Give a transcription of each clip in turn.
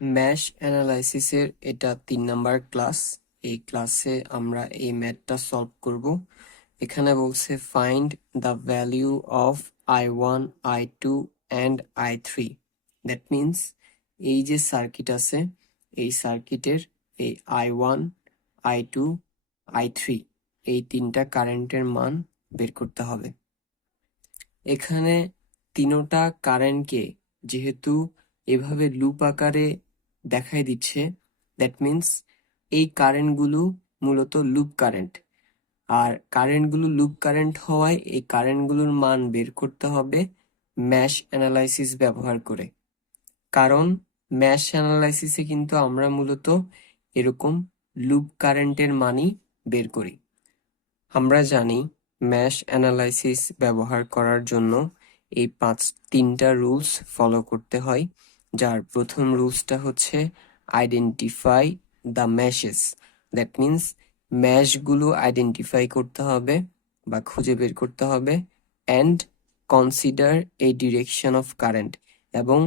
Mash অ্যানালাইসিসের এটা 3 number class. এই ক্লাসে আমরা এই ম্যাথটা সলভ করব। এখানে বলছে find the value of I1, I2 and I3। That means এই যে সার্কিট আছে, এই সার্কিটের এই I1, I2, I3 এই তিনটা কারেন্টের মান বের করতে হবে। এখানে তিনোটা কারেন্টকে যেহেতু এভাবে লুপ আকারে দেখাই দিচ্ছে, দ্যাট মিনস এই কারেন্টগুলো মূলত লুপ কারেন্ট। আর কারেন্টগুলো লুপ কারেন্ট হওয়ায় এই কারেন্টগুলোর মান বের করতে হবে ম্যাশ অ্যানালাইসিস ব্যবহার করে। কারণ ম্যাশ অ্যানালাইসিসে কিন্তু আমরা মূলত এরকম লুপ কারেন্টের মানই বের করি। আমরা জানি ম্যাশ অ্যানালাইসিস ব্যবহার করার জন্য এই তিনটা রুলস ফলো করতে হয়, যার প্রথম রুলসটা হচ্ছে identify the meshes. That means ম্যাশগুলো আইডেন্টিফাই করতে হবে বা খুঁজে বের করতে হবে, and consider a direction of current, এবং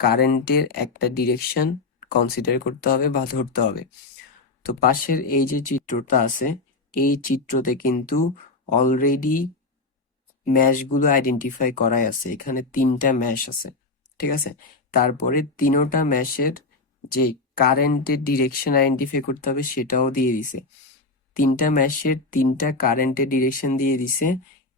কারেন্টের একটা ডিরেকশন কনসিডার করতে হবে বা ধরতে হবে। তো পাশের এই যে চিত্রটা আছে, এই চিত্রতে কিন্তু অলরেডি ম্যাশগুলো আইডেন্টিফাই করাই আছে। এখানে তিনটা ম্যাশ আছে, ঠিক আছে। তারপরে তিনোটা ম্যাশের যে কারেন্টের ডিরেকশন আইডেন্টিফাই করতে হবে সেটাও দিয়ে দিছে। তিনটা ম্যাশের তিনটা কারেন্টের ডিরেকশন দিয়ে দিছে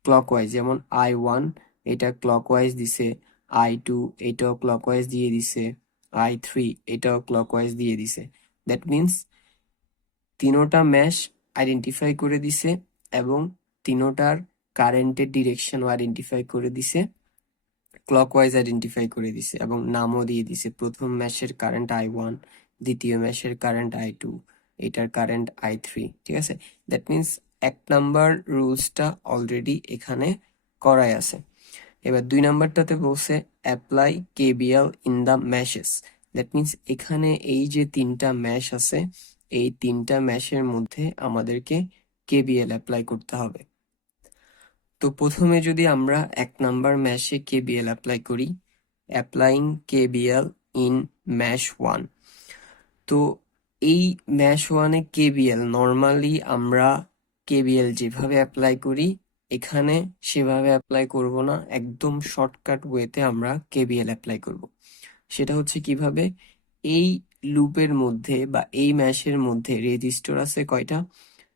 ক্লকওয়াইজ, যেমন I1 এটা ক্লকওয়াইজ দিছে, I2 এটাও ক্লকওয়াইজ দিয়ে দিছে, I3 এটাও ক্লকওয়াইজ দিয়ে দিছে। দ্যাট মিনস তিনোটা ম্যাশ আইডেন্টিফাই করে দিছে এবং তিনোটার কারেন্টের ডিরেকশনও আইডেন্টিফাই করে দিছে, ক্লকওয়াইজ আইডেন্টিফাই করে দিছে এবং নামও দিয়ে দিছে। প্রথম ম্যাশের কারেন্ট I1, দ্বিতীয় ম্যাশের কারেন্ট I2, এটার কারেন্ট I3, ঠিক আছে। দ্যাট মিনস 1 নাম্বার রুলসটা অলরেডি এখানে করাই আছে। এবার 2 নাম্বারটাতে বলছে apply KVL in the meshes. That means এখানে এই যে তিনটা ম্যাশ আছে, এই তিনটা ম্যাশের মধ্যে আমাদেরকে KVL অ্যাপ্লাই করতে হবে। তো প্রথমে যদি আমরা 1 নাম্বার ম্যাশে KVL অ্যাপ্লাই করি, অ্যাপ্লাইং KVL ইন ম্যাশ 1। তো এই ম্যাশ 1-এ KVL নর্মালি আমরা KVL যেভাবে অ্যাপ্লাই করি এখানে সেভাবে অ্যাপ্লাই করব না, একদম শর্টকাট ওয়েতে আমরা KVL অ্যাপ্লাই করব। সেটা হচ্ছে কিভাবে, এই লুপের মধ্যে বা এই ম্যাশের মধ্যে রেজিস্টর আছে কয়টা?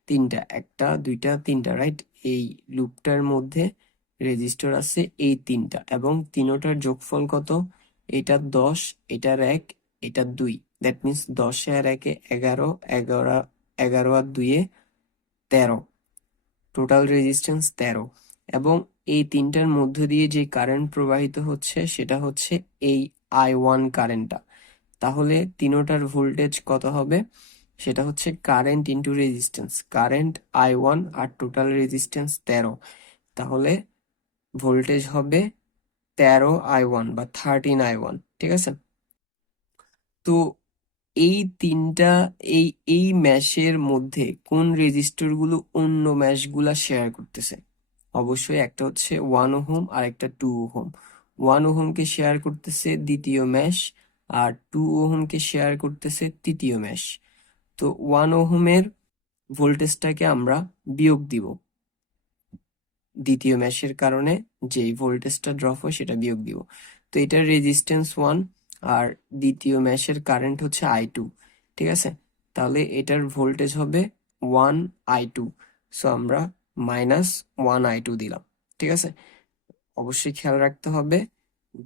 তিনটা, একটা দুইটা তিনটা, রাইট। এই লুপটার মধ্যে রেজিস্টর আছে এই তিনটা এবং তিনোটার যোগফল কত? এটা 10, এটার 1, এটার 2। দ্যাট মিনস 10 আর 1-এ 11, 11 আর 2-এ 13, টোটাল রেজিস্ট্যান্স 13। এবং এই তিনটার মধ্য দিয়ে যে কারেন্ট প্রবাহিত হচ্ছে সেটা হচ্ছে এই I1 কারেন্টটা। তাহলে তিনোটার ভোল্টেজ কত হবে? সেটা হচ্ছে current into resistance. Current I1 আর টোটাল রেজিস্ট্যান্স 13, তাহলে ভোল্টেজ হবে 13I1 বা 13I1, ঠিক আছে। তো এই তিনটা এই ম্যাশের মধ্যে কোন রেজিস্টরগুলো অন্য ম্যাশগুলা শেয়ার করতেছে? অবশ্যই একটা হচ্ছে 1 ওহম আর একটা 2 ওহম। 1 ওহমকে শেয়ার করতেছে দ্বিতীয় ম্যাশ আর 2 ওহমকে শেয়ার করতেছে তৃতীয় ম্যাশ। তো 1 ওহমের ভোল্টেজটাকে আমরা বিয়োগ দিব, দ্বিতীয় ম্যাশের কারণে যেই ভোল্টেজটা ড্রপ হয় সেটা বিয়োগ দিব। তো এটার রেজিস্ট্যান্স 1 আর দ্বিতীয় ম্যাশের কারেন্ট হচ্ছে I2, ঠিক আছে। তাহলে এটার ভোল্টেজ হবে 1I2। সো আমরা -1I2 দিলাম, ঠিক আছে। অবশ্যই খেয়াল রাখতে হবে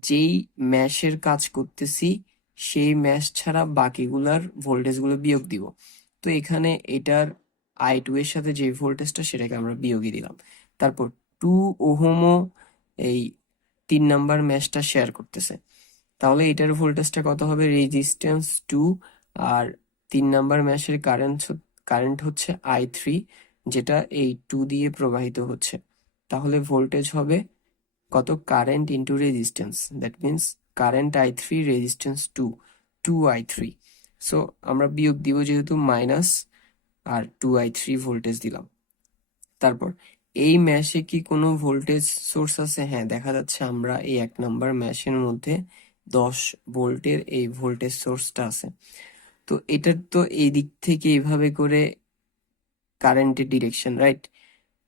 যেই ম্যাশের কাজ করতেছি সেই ম্যাশ ছাড়া বাকিগুলার ভোল্টেজগুলো বিয়োগ দিব। তো এখানে এটার I2 এর সাথে যে ভোল্টেজটা সেটাকে আমরা বিয়োগই দিলাম। তারপর 2 ওহমও এই 3 নাম্বার ম্যাশটা শেয়ার করতেছে, তাহলে এটার ভোল্টেজটা কত হবে? রেজিস্ট্যান্স 2 আর 3 নাম্বার ম্যাশের কারেন্ট হচ্ছে I3, যেটা এই 2 দিয়ে প্রবাহিত হচ্ছে। তাহলে ভোল্টেজ হবে কত? Current into resistance. That means current I3, resistance 2I3। So আমরা বিয়োগ দিব যেহেতু মাইনাস, আর 2I3 ভোল্টেজ দিলাম। তারপর এই ম্যাশে কি কোনো ভোল্টেজ সোর্স আছে? হ্যাঁ, দেখা যাচ্ছে আমরা এই 1 নাম্বার ম্যাশের মধ্যে 10 ভোল্টের এই ভোল্টেজ সোর্সটা আছে। তো এটার তো এই দিক থেকে এইভাবে করে কারেন্টের ডিরেকশন, রাইট?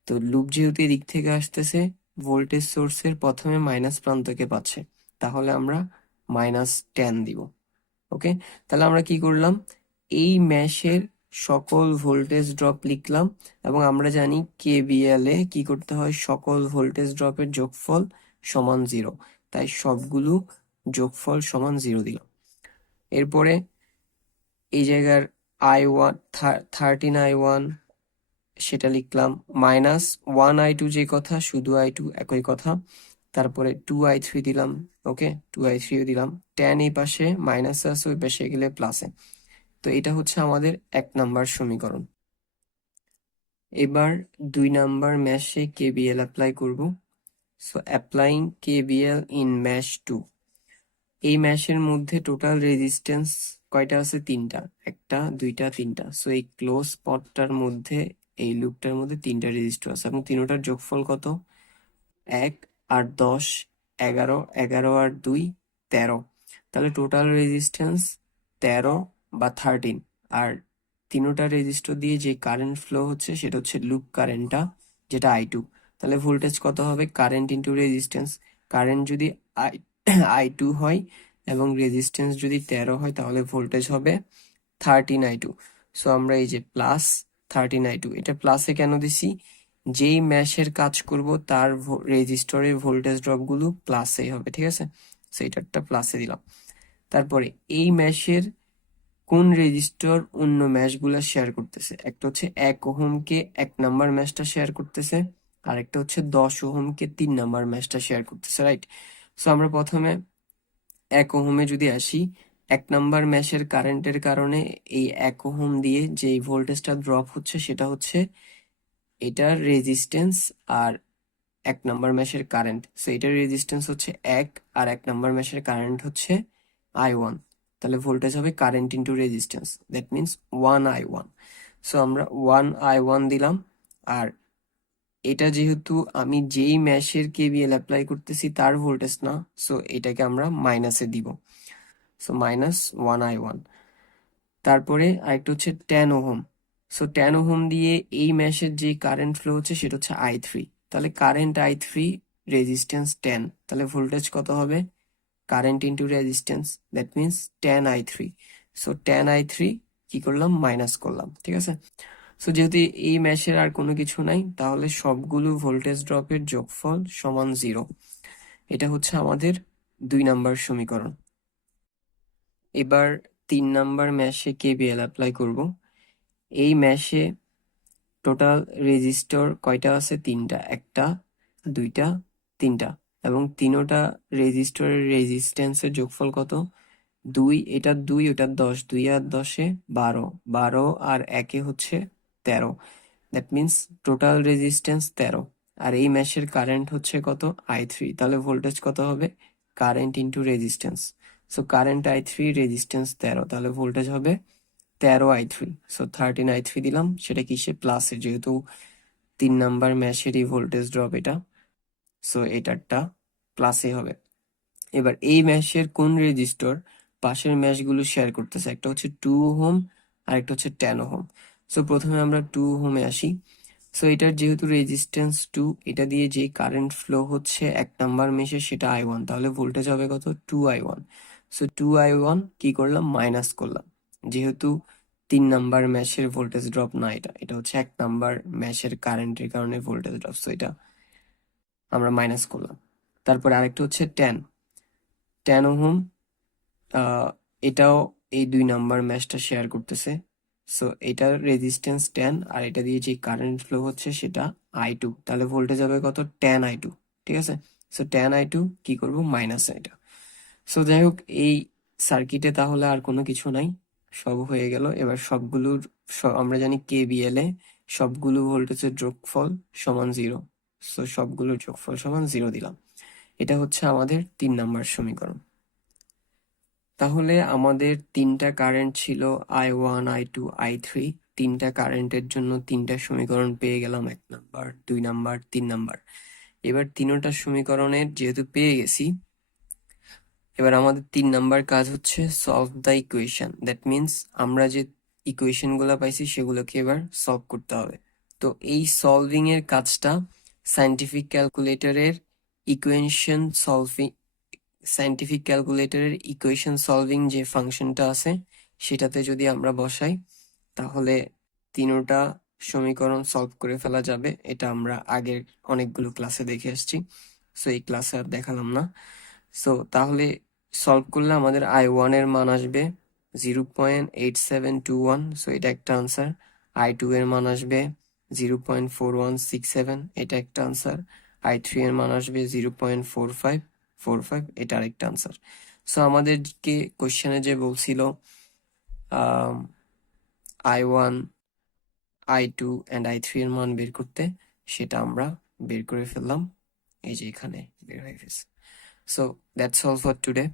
তো লুপ যেহেতু এদিক থেকে আসতেছে, ভোল্টেজ সোর্সের প্রথমে মাইনাস প্রান্তকে পাচ্ছে, তাহলে আমরা -10 দিব। ওকে, তাহলে আমরা কি করলাম, এই ম্যাশের সকল ভোল্টেজ ড্রপ লিখলাম, এবং আমরা জানি কেবিএল এ কি করতে হয়, সকল ভোল্টেজ ড্রপের যোগফল সমান 0, তাই সবগুলো যোগফল সমান 0 দিলাম। এরপরে এই জায়গার I1 13I1 সেটা লিখলাম, -1I2 যে কথা, শুধু I2 একই কথা। তারপরে 2I3 দিলাম, ওকে 2I3 দিলাম। 10 এই পাশে মাইনাসে আছে, ওই পাশে গেলে প্লাসে। তো এটা হচ্ছে আমাদের 1 নাম্বার সমীকরণ। এবার 2 নাম্বার ম্যাশে কেবিএল অ্যাপ্লাই করব। So applying KBL in mash 2। এই ম্যাশের মধ্যে টোটাল রেজিস্ট্যান্স কয়টা আছে, 3টা, 1টা 2টা 3টা। সো এই ক্লোজ পথটার মধ্যে, এই লুপটার মধ্যে 3টা রেজিস্টর আছে, এবং তিনোটার যোগফল কত, 1 আর 10, 11, 11 আর 2, 13। তাহলে টোটাল রেজিস্ট্যান্স 13 বা 13। আর তিনোটা রেজিস্টর দিয়ে যে কারেন্ট ফ্লো হচ্ছে সেটা হচ্ছে লুপ কারেন্টটা, যেটা I2। তাহলে ভোল্টেজ কত হবে, কারেন্ট ইন্টু রেজিস্ট্যান্স। কারেন্ট যদি I2 হয় এবং রেজিস্ট্যান্স যদি 13 হয়, তাহলে ভোল্টেজ হবে 13I2। সো আমরা এই যে প্লাস 13I2, এটা প্লাসে কেন দিছি, যেই ম্যাশের কাজ করব তার রেজিস্টরের ভোল্টেজ ড্রপ গুলো প্লাসে হবে, ঠিক আছে? সো এটারটা প্লাসে দিলাম। তারপরে এই ম্যাশের কোন রেজিস্টর অন্য ম্যাশগুলা শেয়ার করতেছে, একটা হচ্ছে 1 ওহমকে 1 নাম্বার ম্যাশটা শেয়ার করতেছে, আর একটা হচ্ছে 10 ওহমকে 3 নাম্বার ম্যাশটা শেয়ার করতেছে, রাইট? সো আমরা প্রথমে 1 ওহমে যদি আসি, 1 নাম্বার ম্যাশের কারেন্টের কারণে এই 1 ওহম দিয়ে যে ভোল্টেজটা ড্রপ হচ্ছে সেটা হচ্ছে এটার রেজিস্ট্যান্স আর 1 নাম্বার ম্যাশের কারেন্ট। সো এটার রেজিস্ট্যান্স হচ্ছে 1, আর 1 নাম্বার ম্যাশের কারেন্ট হচ্ছে I1। তাহলে ভোল্টেজ হবে current into resistance, that means 1I1। So আমরা 1I1 দিলাম। আর এটা যেহেতু আমি যেই ম্যাশের কেবিএল অ্যাপ্লাই করতেছি তার ভোল্টেজ না, সো এটাকে আমরা মাইনাসে দিব। So -1I1। তারপরে আরেকটা হচ্ছে 10 ওহম। সো 10 ওহম দিয়ে এই ম্যাশের যে কারেন্ট ফ্লো হচ্ছে সেটা হচ্ছে I3। তাহলে কারেন্ট I3, রেজিস্ট্যান্স 10, তাহলে ভোল্টেজ কত হবে, current into resistance, that means 10I3। So 10I3 কি করলাম, মাইনাস করলাম, ঠিক আছে? সো যেহেতু এই ম্যাশের আর কোনো কিছু নাই, তাহলে সবগুলো ভোল্টেজ ড্রপের যোগফল সমান 0। এটা হচ্ছে আমাদের 2 নাম্বার সমীকরণ। এবার 3 নাম্বার ম্যাশে কেবিএল অ্যাপ্লাই করব। এই ম্যাশে টোটাল রেজিস্টর কয়টা আছে, 3টা, 1টা 2টা 3টা, এবং তিনোটা রেজিস্টরের রেজিস্ট্যান্সের যোগফল কত, 2, এটা 2, ওটা 10, 2 আর 10-এ 12, 12 আর 1-এ হচ্ছে 13। That means total resistance 13। আর এই ম্যাশের কারেন্ট হচ্ছে কত, I3। তাহলে ভোল্টেজ কত হবে, current into resistance. So current I3, resistance 13, তাহলে ভোল্টেজ হবে 13I3। সো 13I3 দিলাম, সেটা কিসে, প্লাসে, যেহেতু 3 নাম্বার ম্যাশেরই ভোল্টেজ ড্রপ এটা। সো এটারটা প্লাসে হবে। এবার এই ম্যাশের কোন রেজিস্টর পাশের ম্যাশগুলো শেয়ার করতেছে, একটা হচ্ছে 2 ওহম আর একটা হচ্ছে 10 ওহম। সো প্রথমে আমরা 2 ওহমে আসি। সো এটার যেহেতু রেজিস্ট্যান্স 2, এটা দিয়ে যে কারেন্ট ফ্লো হচ্ছে 1 নাম্বার মেশে সেটা I1, তাহলে ভোল্টেজ হবে কত, 2I1। সো 2I1 কি করলাম, মাইনাস করলাম, যেহেতু 3 নাম্বার ম্যাশের ভোল্টেজ ড্রপ না, এটা এটা হচ্ছে 1 নাম্বার ম্যাশের কারেন্টের কারণে ভোল্টেজ ড্রপ, সো এটা আমরা মাইনাস করলাম। তারপরে আরেকটা হচ্ছে 10 ওহম, এটাও এই 2 নাম্বার ম্যাশটা শেয়ার করতেছে। সো এটার রেজিস্ট্যান্স 10, আর এটা দিয়ে যে কারেন্ট ফ্লো হচ্ছে সেটা I2, তাহলে ভোল্টেজ হবে কত, 10I2, ঠিক আছে? সো 10I2 কি করব, মাইনাস এটা। সো যাই হোক, এই সার্কিটে তাহলে আর কোনো কিছু নাই, সব হয়ে গেল। এবার সবগুলোর আমরা জানি কেবিএল এ সবগুলো ভোল্টেজের যোগফল সমান 0। সো সবগুলোর যোগফল সমান 0 দিলাম। এটা হচ্ছে আমাদের 3 নাম্বার সমীকরণ। তাহলে আমাদের 3টা কারেন্ট ছিল, I1, I2, I3। 3টা কারেন্টের জন্য 3টা সমীকরণ পেয়ে গেলাম, 1 নাম্বার, 2 নাম্বার, 3 নাম্বার। এবার তিনোটা সমীকরণের যেহেতু পেয়ে গেছি, এবার আমাদের 3 নাম্বার কাজ হচ্ছে solve the equation. That means আমরা যে ইকুয়েশন গুলা পাইছি সেগুলোকে এবার সলভ করতে হবে। তো এই সলভিং এর কাজটা সায়েন্টিফিক ক্যালকুলেটরের ইকুয়েশন সলভিং যে ফাংশনটা আছে সেটাতে যদি আমরা বসাই তাহলে তিনোটা সমীকরণ সলভ করে ফেলা যাবে। এটা আমরা আগের অনেকগুলো ক্লাসে দেখে আসছি, সো এই ক্লাসে আর দেখালাম না। সো তাহলে সলভ করলে আমাদের I1 এর মান আসবে 0.8721, সো এটা একটা আনসার। I2 এর মান আসবে 0.4167, এটা একটা আনসার। I3 এর মান আসবে 0.4545, এটা আরেকটা আনসার। সো আমাদেরকে কোশ্চেনে যে বলছিল I1, I2 and I3 এর মান বের করতে, সেটা আমরা বের করে ফেললাম। এই যে এখানে বের হয়ে গেছে। So that's all for today.